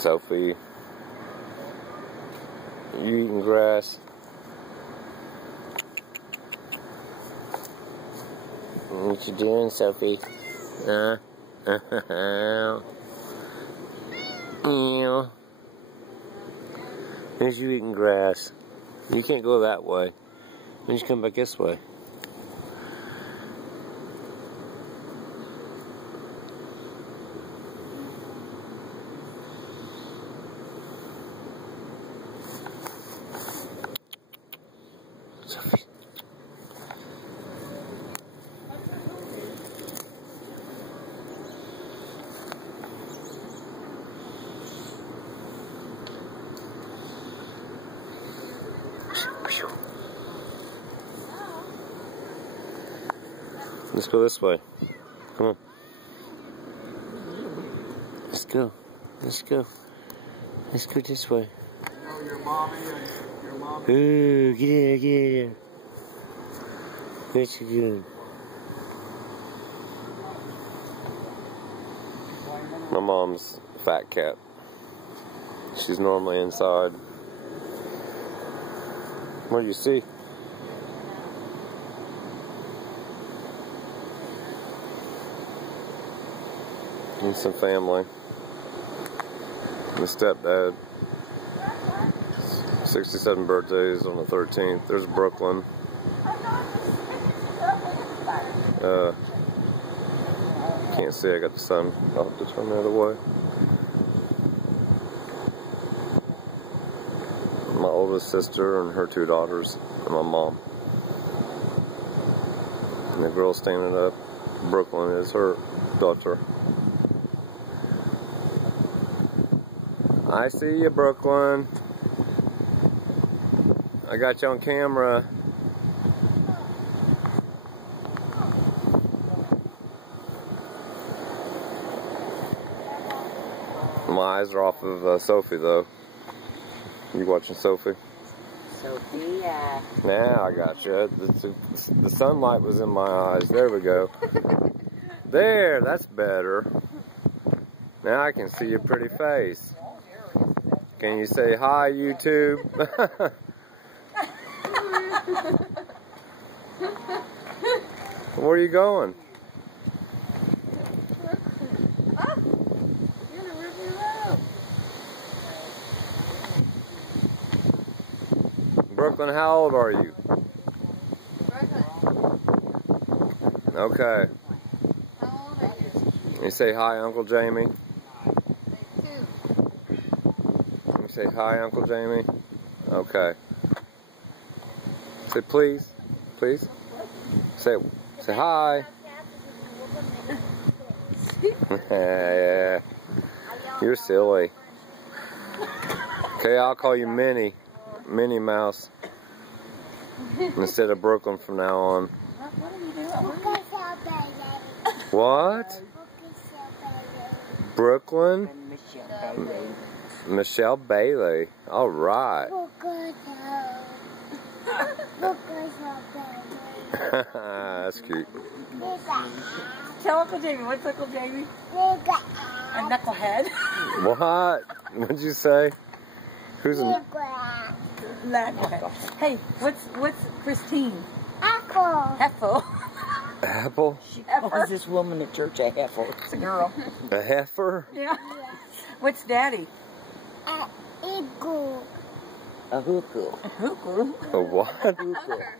Sophie, you eating grass? What you doing, Sophie? Ew. There's you eating grass. You can't go that way. You just come back this way. Sophie. Let's go this way. Come on. Let's go. Let's go. Let's go this way. Oh, your mommy and your mommy. Ooh, get in here, get in here. What you doing? My mom's fat cat. She's normally inside. What do you see? And some family. My stepdad. 67 birthdays on the 13th. There's Brooklyn. Can't see, I got the sun. I'll have to turn the other way. My oldest sister and her 2 daughters, and my mom. And the girl standing up, Brooklyn, is her daughter. I see you, Brooklyn. I got you on camera. My eyes are off of Sophie, though. You watching Sophie? Sophia. Now I got you. The sunlight was in my eyes. There we go. There, that's better. Now I can see your pretty face. Can you say hi, YouTube? Where are you going? Brooklyn, how old are you? Okay. How old are you? You say hi, Uncle Jamie. You say hi, Uncle Jamie. Okay. Say please. Please. Say hi. Yeah. You're silly. Okay, I'll call you Minnie Mouse. Instead of Brooklyn from now on. What? Brooklyn? Michelle Bailey. All right. That's cute. Tell Uncle Jamie. What's Uncle Jamie? A knucklehead. What? What'd you say? Who's a Knucklehead. Hey, what's Christine? Apple. Heifer. Apple? She calls this woman at church a heifer. It's a girl. A heifer? Yeah. What's Daddy? Eagle. A hooker. A hooker? A what? A hooker.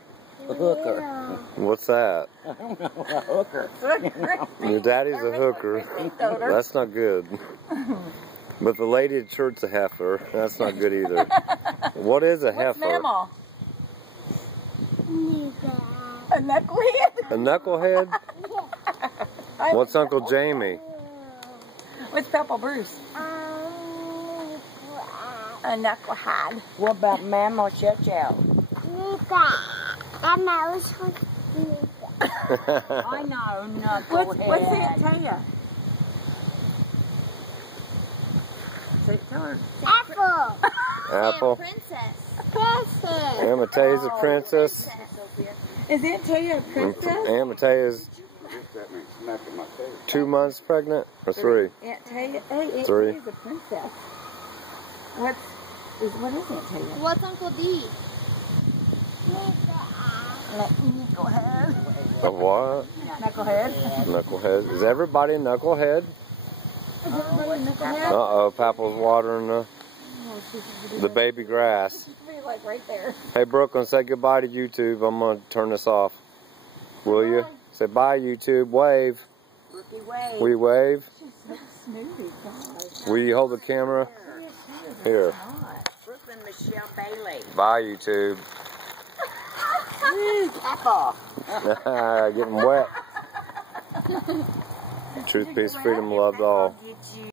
A hooker. What's that? I don't know. A hooker. Your daddy's a hooker. That's not good. But the lady at church's a heifer. That's not good either. What is a heifer? What's Mama? A knucklehead? A knucklehead? What's Uncle Jamie? What's Papa Bruce? A knucklehead. What about Mama Chow? I know, knucklehead. What's Aunt Taya? Tell her. Apple. Apple? Princess. Aunt Matea's a princess. Is Aunt Taya a princess? Aunt Matea's 2 months pregnant? Or 3? Aunt Taya, hey, Aunt 3. Taya's a princess. What is it, Taylor? What's Uncle D? Knucklehead. A what? Knucklehead. Knucklehead. Is everybody a knucklehead? Is everybody a knucklehead? Uh-oh, Papa's watering the baby grass. She could be like right there. Hey, Brooklyn, say goodbye to YouTube. I'm going to turn this off. Will you? Say bye, YouTube. Wave. Rookie wave. We wave. She's so snooty, gosh. Will you hold the camera? Here. Brooklyn Michelle Bailey. Bye, YouTube. Apple. Getting wet. Truth, peace, freedom, love to all.